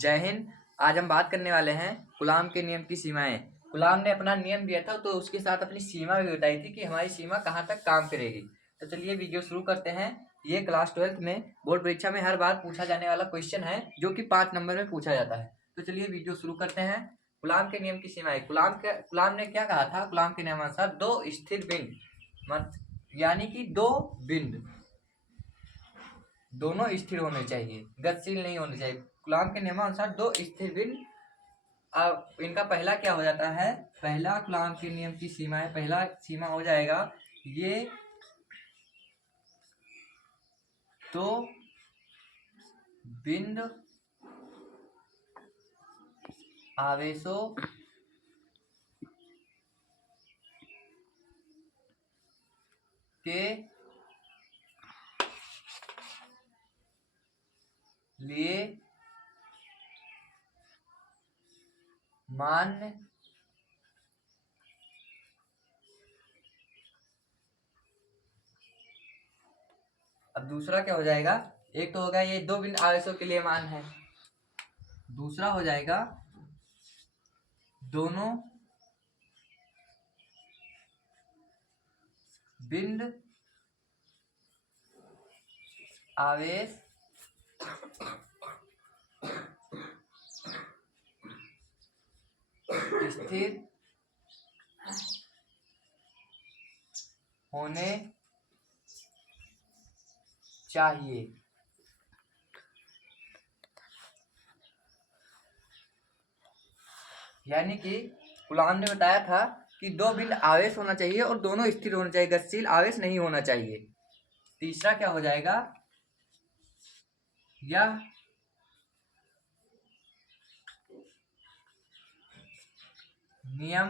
जय हिंद। आज हम बात करने वाले हैं कूलाम के नियम की सीमाएं। कूलाम ने अपना नियम दिया था तो उसके साथ अपनी सीमा भी बताई थी कि हमारी सीमा कहाँ तक काम करेगी। तो चलिए वीडियो शुरू करते हैं। ये क्लास 12th में बोर्ड परीक्षा में हर बार पूछा जाने वाला क्वेश्चन है जो कि 5 नंबर में पूछा जाता है। तो चलिए वीडियो शुरू करते हैं। कूलाम के नियम की सीमाएं। कूलाम ने क्या कहा था? कूलाम के नियमानुसार दो स्थिर बिंद यानी कि दो बिंद दोनों स्थिर होने चाहिए, गतिशील नहीं होने चाहिए। कूलाम के नियमानुसार दो स्थिर बिंद, अब इनका पहला क्या हो जाता है? पहला कूलाम के नियम की सीमा है, पहला सीमा हो जाएगा ये तो बिंद आवेशों के लिए मान्य अब दूसरा क्या हो जाएगा? एक तो होगा ये दो बिंद आवेशों के लिए मान है, दूसरा हो जाएगा दोनों बिंद आवेश स्थिर होने चाहिए। यानी कि कूलाम ने बताया था कि दो बिंद आवेश होना चाहिए और दोनों स्थिर होना चाहिए, गतिशील आवेश नहीं होना चाहिए। तीसरा क्या हो जाएगा? यह नियम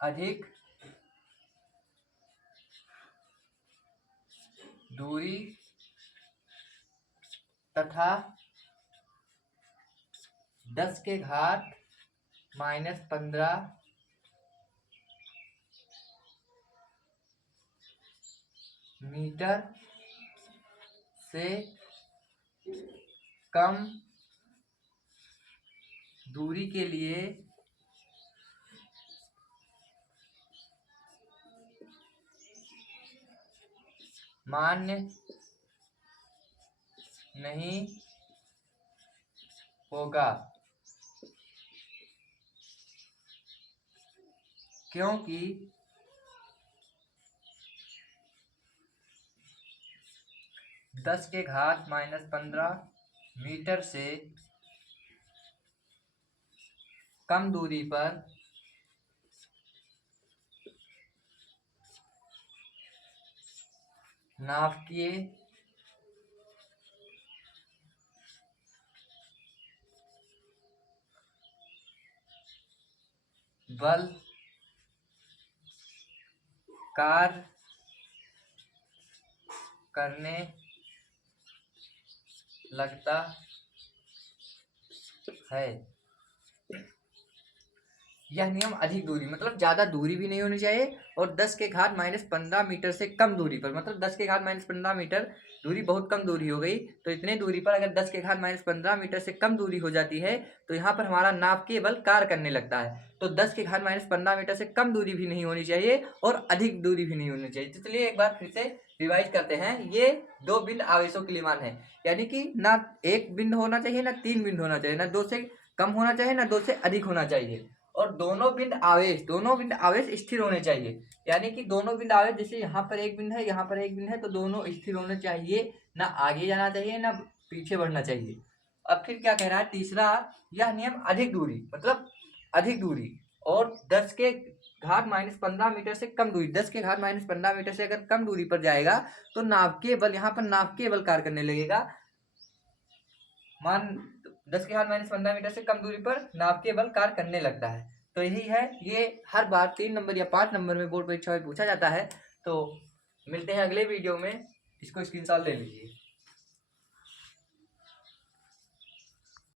अधिक दूरी तथा 10 के घात -15 मीटर से कम दूरी के लिए मान्य नहीं होगा, क्योंकि 10 के घात -15 मीटर से कम दूरी पर नाभिकीय बल कार्य करने लगता है। यह नियम अधिक दूरी मतलब ज्यादा दूरी भी नहीं होनी चाहिए और 10 के घात -15 मीटर से कम दूरी पर, मतलब 10 के घात -15 मीटर दूरी बहुत कम दूरी हो गई। तो इतने दूरी पर अगर 10 के घात -15 मीटर से कम दूरी हो जाती है तो यहाँ पर हमारा नाभिकीय बल कार्य करने लगता है। तो 10 के घात -15 मीटर से कम दूरी भी नहीं होनी चाहिए और अधिक दूरी भी नहीं होनी चाहिए। तो चलिए एक बार फिर से रिवाइज करते हैं। ये दो बिंद आवेशों के लिए मान है, यानी कि ना एक बिंद होना चाहिए, ना 3 बिंद होना चाहिए, ना 2 से कम होना चाहिए, ना 2 से अधिक होना चाहिए। और दोनों बिंद आवेश स्थिर होने चाहिए, यानी कि दोनों बिंद आवेश, जैसे यहाँ पर एक बिंद है, यहाँ पर एक बिंद है, तो दोनों स्थिर होने चाहिए, ना आगे जाना चाहिए ना पीछे बढ़ना चाहिए। अब फिर क्या कह रहा है? तीसरा, यह नियम अधिक दूरी मतलब अधिक दूरी और 10 के घात -15 मीटर से कम दूरी, 10 के घात -15 मीटर से अगर कम दूरी पर जाएगा तो नाभिकीय बल, यहाँ पर नाभिकीय बल कार्य करने लगेगा। मान 10 के घात -15 मीटर से कम दूरी पर नाभिकीय बल कार्य करने लगता है। तो यही है, ये हर बार 3 नंबर या 5 नंबर में बोर्ड परीक्षा में पूछा जाता है। तो मिलते हैं अगले वीडियो में, इसको स्क्रीनशॉट ले लीजिए।